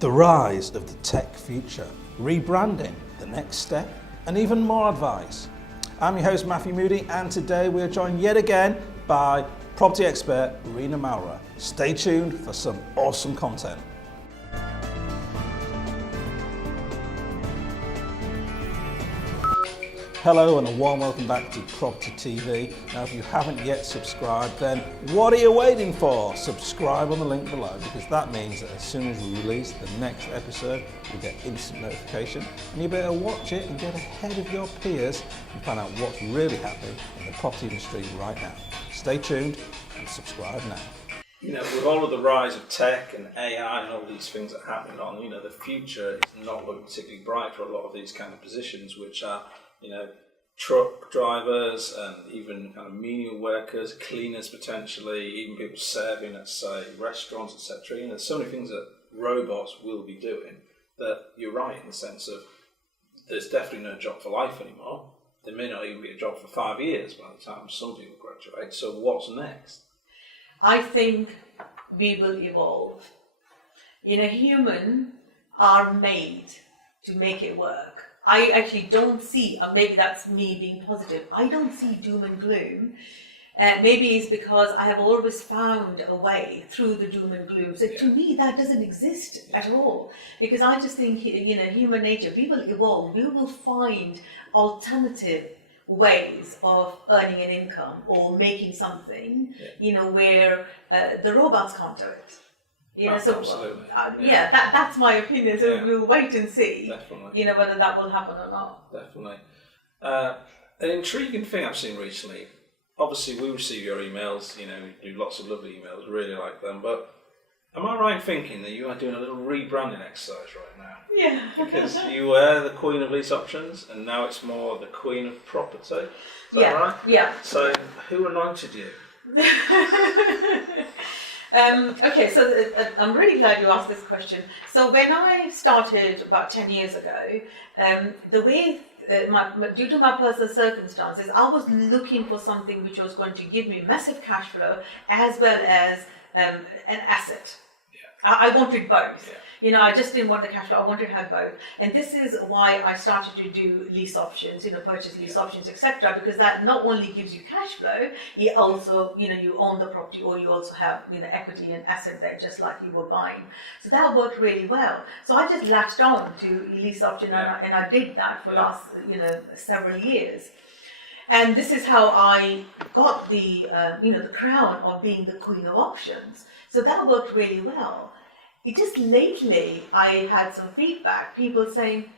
The rise of the tech future, rebranding, the next step, and even more advice. I'm your host Matthew Moody, and today we are joined yet again by property expert Reena Marla. Stay tuned for some awesome content. Hello and a warm welcome back to Property TV. Now if you haven't yet subscribed, then what are you waiting for? Subscribe on the link below, because that means that as soon as we release the next episode, you get instant notification, and you better watch it and get ahead of your peers and find out what's really happening in the property industry right now. Stay tuned and subscribe now. You know, with all of the rise of tech and AI and all these things that are happening the future is not looking particularly bright for a lot of these kind of positions, which are truck drivers and even kind of menial workers, cleaners potentially, even people serving at, say, restaurants, etc. There's so many things that robots will be doing that you're right in the sense of there's definitely no job for life anymore. There may not even be a job for 5 years by the time some people graduate. So what's next? I think we will evolve. Humans are made to make it work. I actually don't see, and maybe that's me being positive, I don't see doom and gloom. Maybe it's because I have always found a way through the doom and gloom. So to me, that doesn't exist at all. Because I just think, human nature, we will evolve. We will find alternative ways of earning an income or making something, where the robots can't do it. Absolutely. That's my opinion. So we'll wait and see. Definitely. Whether that will happen or not. Definitely. An intriguing thing I've seen recently. Obviously, we receive your emails. We do lots of lovely emails. Really like them. But am I right in thinking that you are doing a little rebranding exercise right now? Yeah. Because you were the queen of lease options, and now it's more the queen of property. Is that right? Yeah. So, who anointed you? Okay, so I'm really glad you asked this question. So when I started about 10 years ago, the way, due to my personal circumstances, I was looking for something which was going to give me massive cash flow as well as an asset. Yeah. I wanted both. Yeah. I just didn't want the cash flow, I wanted to have both. And this is why I started to do lease options, purchase lease options, etc. Because that not only gives you cash flow, it also, you own the property, or you also have, equity and asset there, just like you were buying. So that worked really well. So I just latched on to lease option, and I did that for last, several years. And this is how I got the, the crown of being the queen of options. So that worked really well. It just lately, I had some feedback, people saying,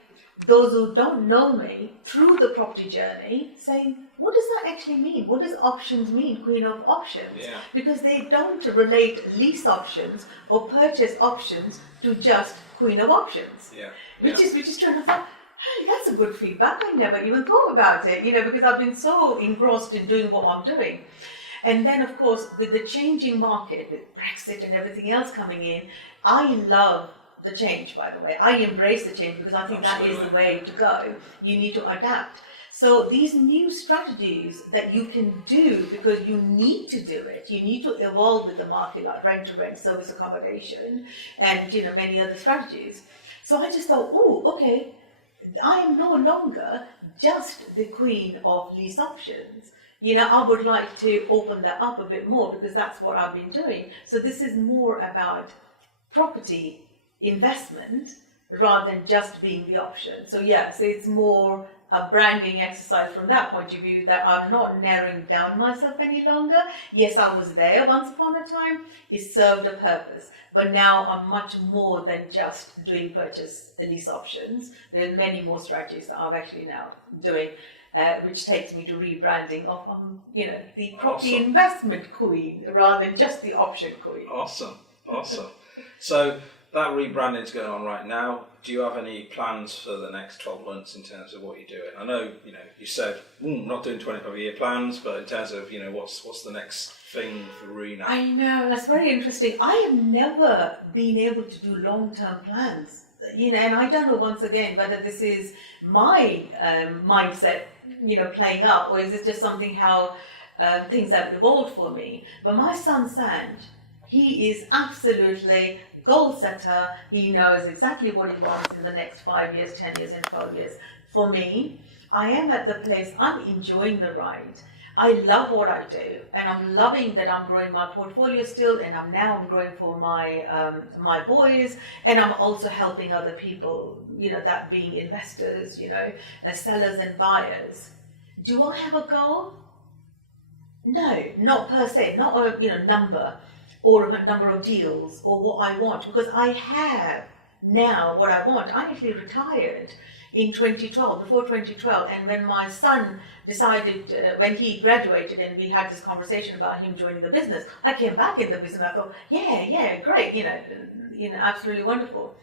those who don't know me through the property journey, saying, what does that actually mean? What does options mean, queen of options? Yeah. Because they don't relate lease options or purchase options to just queen of options. Yeah. Which is trying to think, hey, that's a good feedback. I never even thought about it, because I've been so engrossed in doing what I'm doing. And then, of course, with the changing market, with Brexit and everything else coming in, I love the change, by the way. I embrace the change because I think Absolutely. That is the way to go. You need to adapt. So these new strategies that you can do, because you need to do it, you need to evolve with the market, like rent-to-rent, service accommodation, and many other strategies. So I just thought, okay, I am no longer just the queen of lease options. I would like to open that up a bit more, because that's what I've been doing. So this is more about property investment rather than just being the option. So so it's more a branding exercise from that point of view, that I'm not narrowing down myself any longer. Yes, I was there once upon a time. It served a purpose. But now I'm much more than just doing purchase and lease options. There are many more strategies that I'm actually now doing. Which takes me to rebranding of, the property Awesome. Investment queen rather than just the option queen. Awesome. So that rebranding is going on right now. Do you have any plans for the next 12 months in terms of what you're doing? I know, you said, not doing 25-year plans, but in terms of, what's the next thing for Reena? I know, that's very interesting. I have never been able to do long-term plans. And I don't know, once again, whether this is my mindset, playing up, or is it just something how things have evolved for me. But my son Sanj, He is absolutely goal setter. He knows exactly what he wants in the next 5 years, 10 years, and 12 years. For me, I am at the place, I'm enjoying the ride. I love what I do, and I'm loving that I'm growing my portfolio still, and I'm growing for my boys, and I'm also helping other people, that being investors, sellers and buyers. Do I have a goal? No, not per se, not a number or a number of deals or what I want, because I have now what I want. I actually retired in 2012, before 2012, and when my son decided, when he graduated and we had this conversation about him joining the business, I came back in the business. I thought, yeah, great, absolutely wonderful.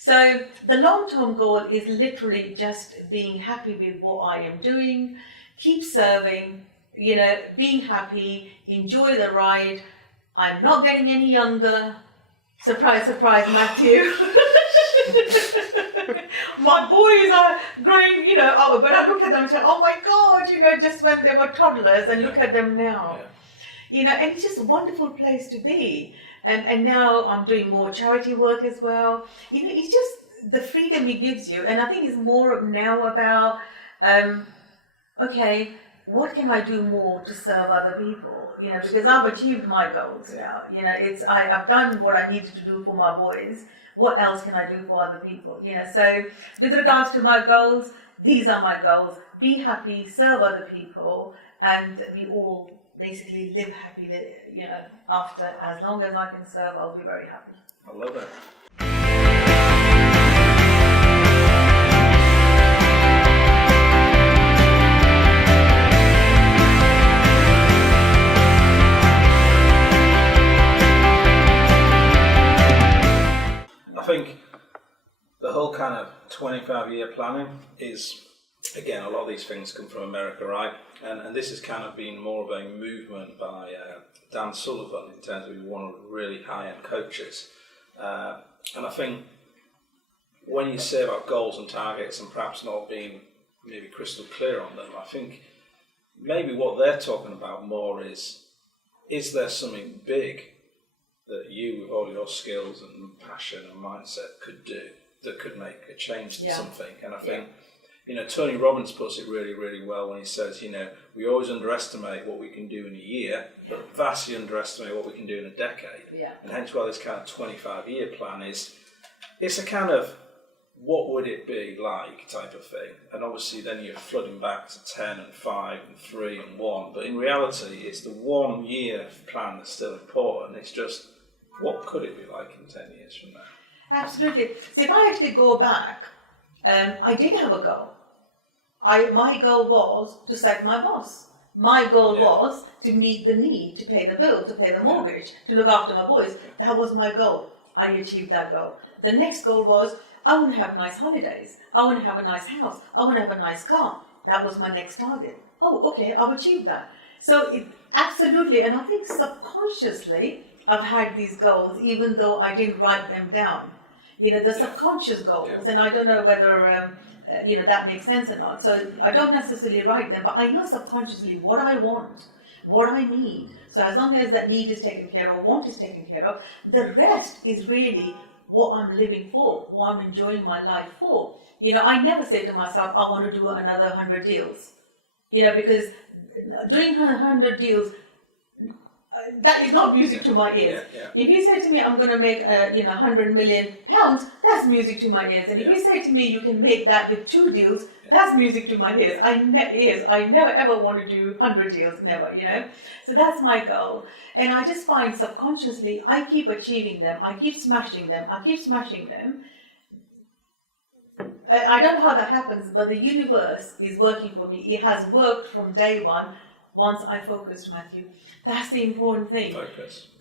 So the long-term goal is literally just being happy with what I am doing, keep serving, being happy, enjoy the ride. I'm not getting any younger. Surprise, surprise, Matthew. My boys are growing, but I look at them and say, oh my God, just when they were toddlers, and look at them now. And it's just a wonderful place to be. And now I'm doing more charity work as well. It's just the freedom it gives you. And I think it's more now about, okay, what can I do more to serve other people? Because I've achieved my goals now. I've done what I needed to do for my boys. What else can I do for other people? So with regards to my goals, these are my goals. Be happy, serve other people, and we all basically live happily, after, as long as I can serve, I'll be very happy. I love it. I think the whole kind of 25-year planning is, again, a lot of these things come from America, right? And this has kind of been more of a movement by Dan Sullivan in terms of one of the really high-end coaches. And I think when you say about goals and targets and perhaps not being maybe crystal clear on them, I think maybe what they're talking about more is there something big that you, with all your skills and passion and mindset, could do that could make a change to something? And I think, Tony Robbins puts it really, really well when he says, we always underestimate what we can do in a year, but vastly underestimate what we can do in a decade. Yeah. And hence why this kind of 25-year plan it's a kind of what would it be like type of thing. And obviously then you're flooding back to 10 and 5 and 3 and 1. But in reality, it's the 1 year plan that's still important. It's just, what could it be like in 10 years from now? Absolutely. So if I actually go back, I did have a goal. My goal was to set my boss. My goal was to meet the need, to pay the bill, to pay the mortgage, to look after my boys. That was my goal. I achieved that goal. The next goal was, I want to have nice holidays. I want to have a nice house. I want to have a nice car. That was my next target. Oh, okay, I've achieved that. So absolutely, and I think subconsciously, I've had these goals, even though I didn't write them down. The subconscious goals, and I don't know whether that makes sense or not. So I don't necessarily write them, but I know subconsciously what I want, what I need. So as long as that need is taken care of, want is taken care of, the rest is really what I'm living for, what I'm enjoying my life for. I never say to myself, I want to do another 100 deals. Because doing 100 deals, that is not music to my ears. If you say to me, I'm going to make 100 million pounds, that's music to my ears. And if you say to me, you can make that with 2 deals, that's music to my ears. I never ever want to do 100 deals, never, So that's my goal. And I just find subconsciously, I keep achieving them. I keep smashing them. I don't know how that happens, but the universe is working for me. It has worked from day one. Once I focused, Matthew. That's the important thing.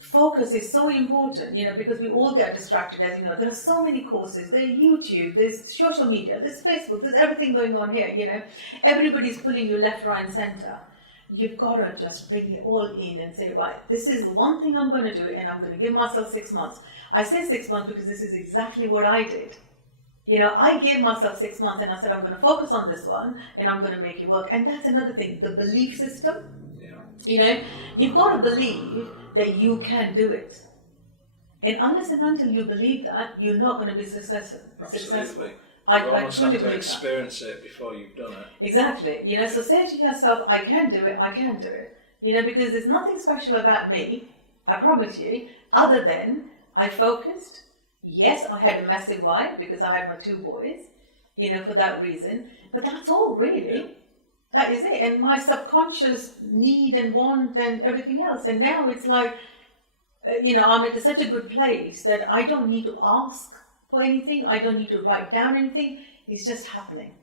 Focus is so important, because we all get distracted, as you know. There are so many courses. There's YouTube, there's social media, there's Facebook, there's everything going on here, Everybody's pulling you left, right, and center. You've got to just bring it all in and say, right, this is the one thing I'm going to do, and I'm going to give myself 6 months. I say 6 months because this is exactly what I did. I gave myself 6 months and I said, I'm going to focus on this one and I'm going to make it work. And that's another thing, the belief system. You've got to believe that you can do it. And unless and until you believe that, you're not going to be successful. Absolutely. I almost truly have to believe experience it before you've done it. Exactly. So say to yourself, I can do it, I can do it. Because there's nothing special about me, I promise you, other than I focused. Yes, I had a massive why because I had my 2 boys, for that reason. But that's all really. Yeah. That is it. And my subconscious need and want and everything else. And now it's like, I'm at such a good place that I don't need to ask for anything. I don't need to write down anything. It's just happening.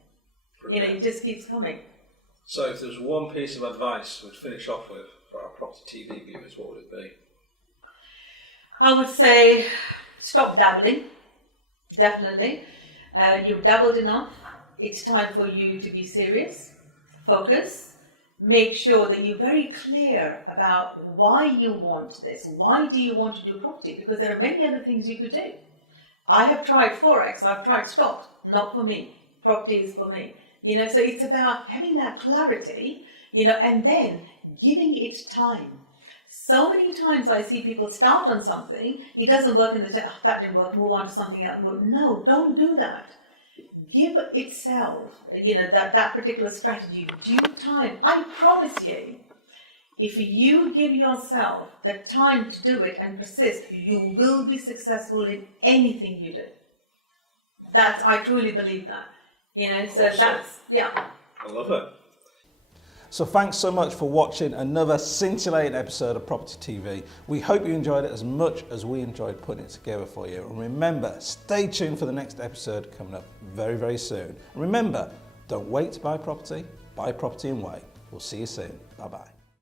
Brilliant. It just keeps coming. So if there's one piece of advice we'd finish off with for our Property TV viewers, what would it be? I would say stop dabbling. Definitely. You've dabbled enough. It's time for you to be serious. Focus. Make sure that you're very clear about why you want this. Why do you want to do property? Because there are many other things you could do. I have tried Forex, I've tried stocks, not for me. Property is for me. So it's about having that clarity, and then giving it time. So many times I see people start on something, it doesn't work, and they say, that didn't work, move on to something else. No, don't do that. Give itself, that particular strategy due time. I promise you, if you give yourself the time to do it and persist, you will be successful in anything you do. I truly believe that. So awesome. that's, yeah. I love it. So thanks so much for watching another scintillating episode of Property TV. We hope you enjoyed it as much as we enjoyed putting it together for you. And remember, stay tuned for the next episode coming up very, very soon. And remember, don't wait to buy property and wait. We'll see you soon. Bye-bye.